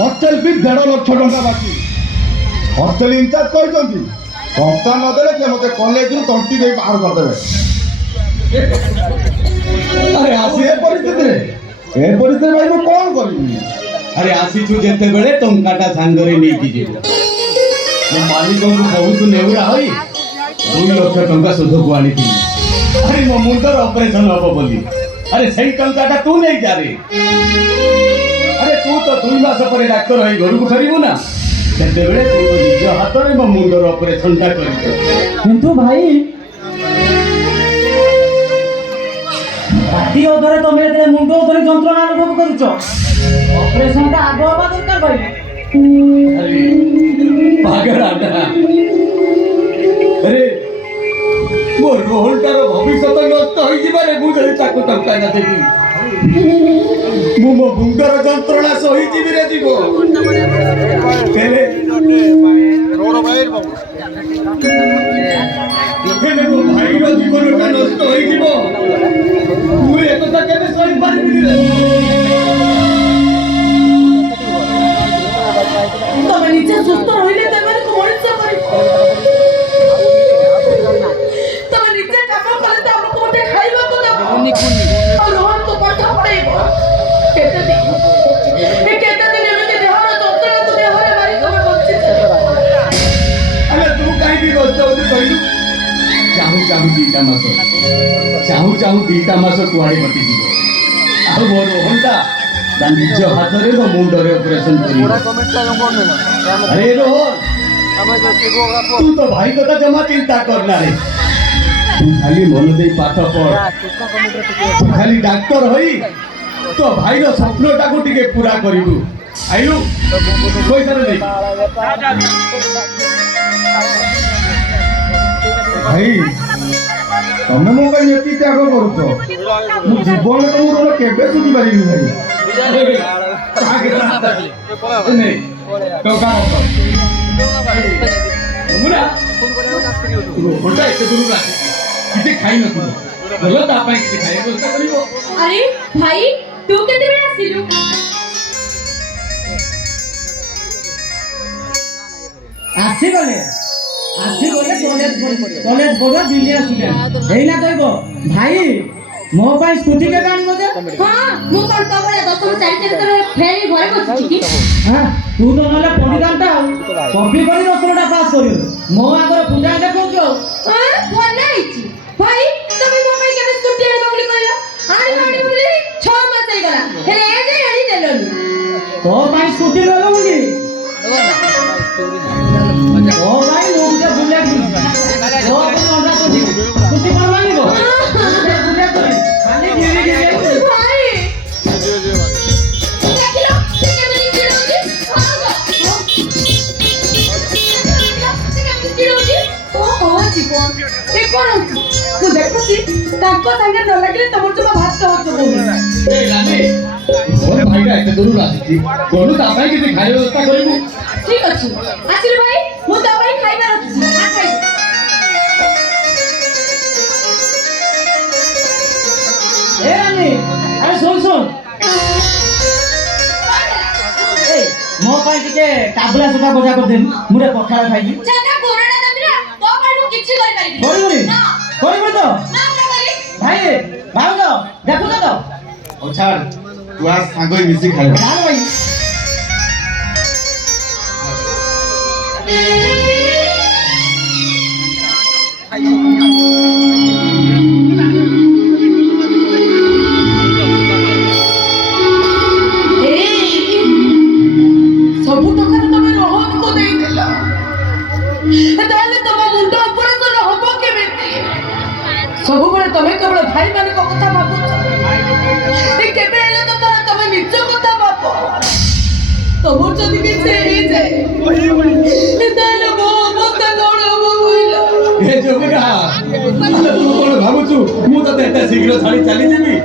Hostel भी 1.5 लाख टका बाकी हस्टेल इंचार्ज कहते टंका नदेले से मत कॉलेज तंटी दे बाहर करदे अरे आसी ए परिस्थिति भाई मैं कौन करी अरे आसीचु जेते बेले टंकाटा सांगरे नै कि जेबो मो मालिक को बहुत नेउरा होई 2 लाख टंका सुध को आनी थी अरे मो मुंडर ऑपरेशन हबो बोली अरे सही टंकाटा तू नै जा रे अरे तू तो 2 मास पर डॉक्टर होई घर को फेरिबो ना सेते बेले तू निज हाथ रे मो मुंडर ऑपरेशन टा करी किंतु भाई राती ओदरे तमे एते मुंडो ओदरे যন্ত্রণা অনুভব করছো অপারেশনটা আগে হওয়া দরকার ভাই अरे पागल आटा अरे मोर रोहलटार भविष्य नष्ट हो जिबारे मु जदि ताको टंका न देबी मो बुंगर যন্ত্রণা সহি জিবি রে जीवो तेले रोड भाई तेले मो भाई रो जीवनटा नष्ट हो जीवो मु एतटा केबे सही पारिबि रे तमे निजे सुस्त रहिले तमे कोणच करी तमे निजे काम करले त हमको मोटे खाइबा को दबो और रोहन तो पाठ पड़ेबो केते दिन एमे देहर डॉक्टर तो देहर मारी तमे बच्चे अरे तू काई की गोष्ट होती कहलु चाहू दीटा मास कुआड़ी बटी जीवो आ मोर रोहनटा निज हाथ रे मो मुंडरे ऑपरेशन करी अरे रोहन तू तो भाई कथा जमा चिंता करना रे तू खाली मन दे पाठ पढ़ तू खाली डॉक्टर होई तो भाई रो स्वप्नटा को टिके पूरा करिबु आइलु पैसा रे नहीं भाई तमे मो कई एती त्याग करूछो मु जीवन तो मु रण केबे सुझी पारिनी भाई नहीं टका मुरा रोहनटा एते दूर रा किते खाई न तू बोलो ता पाई किते खाई व्यवस्था करिवो अरे भाई तू केते बेला आसिलु আসি বলে কলেজ পড়া বিলিয়া স্টুডেন্ট এই না কইবো ভাই মো পাই স্কুটি কে গানি মতে हां मु कोन तबरे 10 चारिटे तरे फेरी घरे बसछि की हां तू তো নলে পড়িদানটা কপি করে 10টা পাস করিও মো আগর পুজা দেখো তো हां भले आइछि भाई तमे मो पाई केबे स्कूटी आइबो बोली कहलो आनी बोली 6 मास हे गला हेले ए जे आनी देलनी তো পাই স্কুটি ললো বলি ও ভাই মুখে বুলে ও কোন অর্ডার করছি স্কুটি কোন মানিবো বুলে করে খালি গিরি গিরি भाई देखिलो के मिली जिरोजी ओ जीवन ए कोन तू देखछि ताको संगे न लागले तमर तुम भात होतो बोली ए रानी मोर भाईटा एते दूर आसी कोनु ता पाई किते खाई व्यवस्था करिबु ठीक अछि आसिर भाई मु तो भाई खाइबा रछि आ खाइ ए रानी अरे सुन ए मो पाई टिके काबला सुका बजा कर देन मुरे पखाला खाइबी चाटा गोरडा दबिरा तो भाई मु किछि करि पारिबी करिबी ना करिबी तो ना करि भाई भाउज देखु तो ओ छाड़ तू आज सागो मिसी खाइबा चाल भाई सब टका तो तमे रोहन को देई देला ताले तम मुंड ऑपरेशन हबो केबेती सब बळे तमे केवल भाई माने को कथा भाबु ए केबे हेले तो तमे निज कथा भाबो तमर जदि के सेही जाय ताले मो मत गण हबो कइला ए जोगरा तू कोन भाबुचु मु तो एते शीघ्र छाड़ी चली जेबी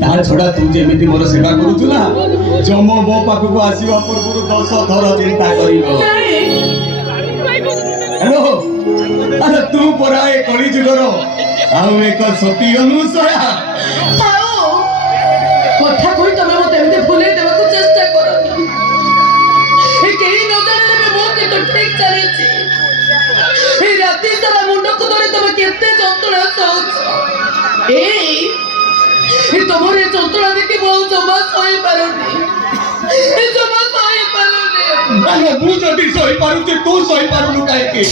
ता छडा तू जेमिति मोर सेवा करूछु ना जम मो पाखु को आसीबा पूर्व 10 थर चिंता करिवो हेलो अरे तू पराए कली जुगर आउ एक सती अनुसया आओ कथा कहि तमे मते एते भूले देबा को चेष्टा करो ପଚାରିଛି এই ରାତି ସାରା ମୁଣ୍ଡକୁ ଧରି ତମେ କେତେ ଯନ୍ତ୍ରଣା ସହୁଛ ତମର ଏ ଯନ୍ତ୍ରଣା ଦେଖି ମୁଁ ଜମା ସହିପାରୁନି ଜମା ସହିପାରୁନି ଆଲୋ ମୁଁ ଯଦି ସହିପାରୁଛି ତୁ ସହିପାରୁନୁ କାହିଁକି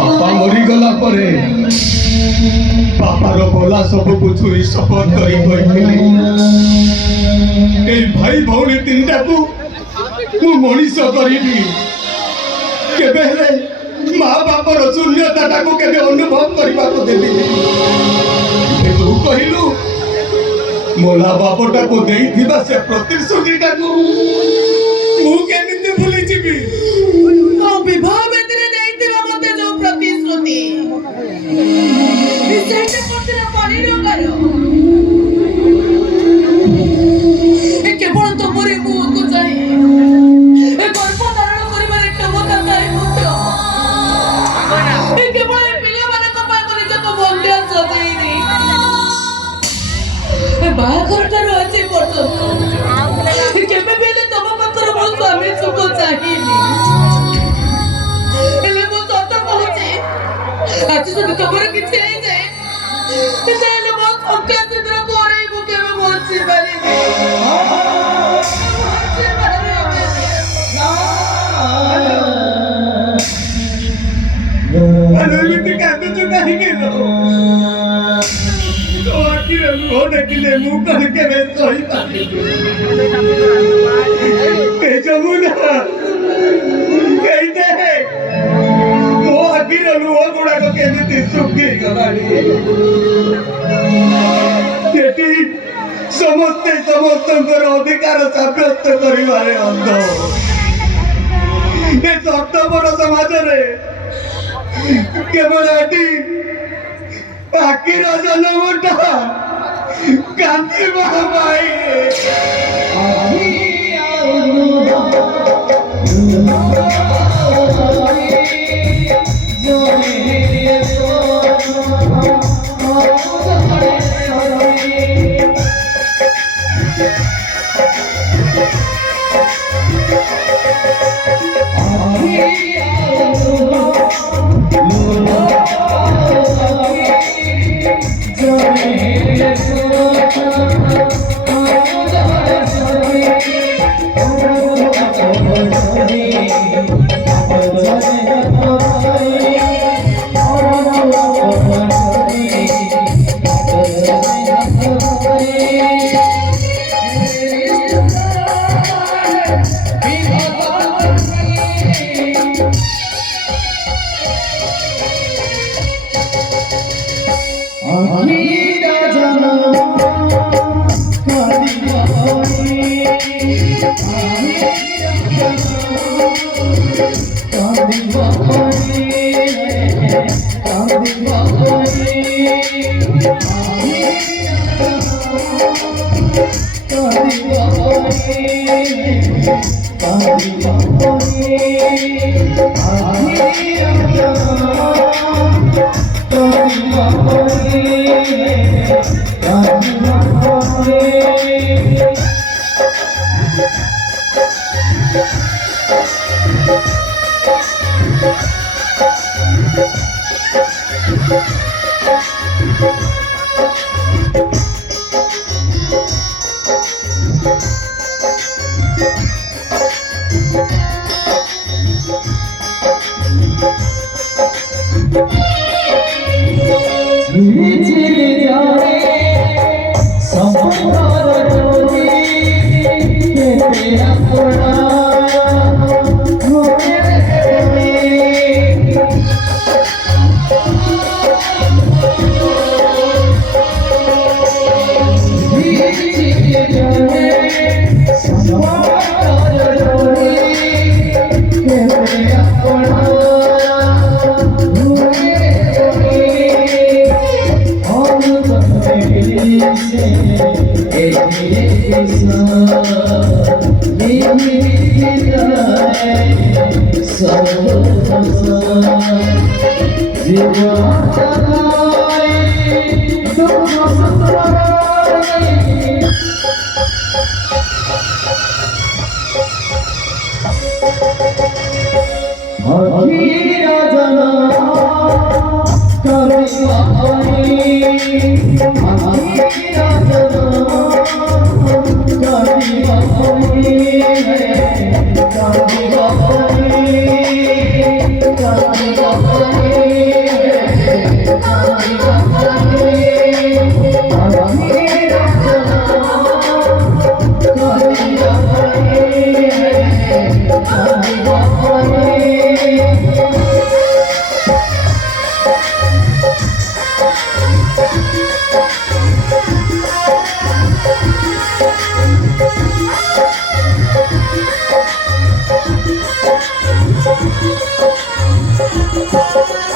ବାପା ମରିଗଲା ପରେ ବାପାର ଗଲା ସବୁକୁ ଛୁଇଁ ଶପଥ କରି କହିଥିଲି এই ଭାଇ ଭଉଣୀ ତିନିଟାକୁ ମୁଁ ମଣିଷ କରିବି କେବେ ହେଲେ ମା ବାପର ଶୂନ୍ୟତାଟାକୁ କେବେ ଅନୁଭବ କରିବାକୁ ଦେବିନି ତୁ କହିଲୁ ମୋଲା ବାପଟାକୁ ଦେଇଥିବା ସେ ପ୍ରତିଶ୍ରୁତିଟାକୁ ମୁଁ କେମିତି ଭୁଲିଯିବି ବିବାହ ବେଦୀରେ ଦେଇଥିବା ମତେ ଯୋଉ ପ୍ରତିଶ୍ରୁତି ସେଇଟା ମତେ ପରିଣକାର କେବଳ ତମରି ମୁହଁକୁ ଚାହିଁ ଗର୍ଭ ଧାରଣ କରିବାରେ କ୍ଷମତା ଥାଏ ପୁତ୍ର କେବଳ ଏ ପିଲାମାନଙ୍କ ପାଇଁ ମୁଁ ନିଜକୁ ବନ୍ୟା ସଜେଇ ଦେଇ ବାହାଘର ଠାରୁ ଆଜି ପର୍ଯ୍ୟନ୍ତ କେବେ ବି ହେଲେ ତମ ପାଖରୁ ମୋ ସ୍ୱାମୀ ସୁଖ ଚାହିଁନି ହେଲେ ମୁଁ ସତ କହୁଛି ଆଜି ଯଦି ତମର କିଛି ହେଇଯାଏ ତାହେଲେ ମୋ ସଂଖ୍ୟା ଚିତ୍ର କରେଇ ମୁଁ କେବେ ବଞ୍ଚି ପାରିବି ଏମିତି କାନ୍ଦୁଛୁ କାହିଁକି ତୋ ଆଖିରେ ଲୁହ ଦେଖିଲେ ମୁଁ କଣ କେବେ ସହିପାରିବି ଯମୁନା ଏଇ ଦେଖେ ମୋ ଆଖିର ଲୁହ ଗୁଡାକ କେମିତି ଶୁଖିଗଲାଣି ସେଠି ସମସ୍ତେ ସମସ୍ତଙ୍କର ଅଧିକାର ସାବ୍ୟସ୍ତ କରିବାରେ ଅନ୍ଧ ଏ ସ୍ୱାର୍ଥପର ସମାଜରେ କେବଳ ଏଠି ଆଖିର ଜନମଟା କାନ୍ଦିବା ପାଇଁ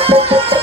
Thank you.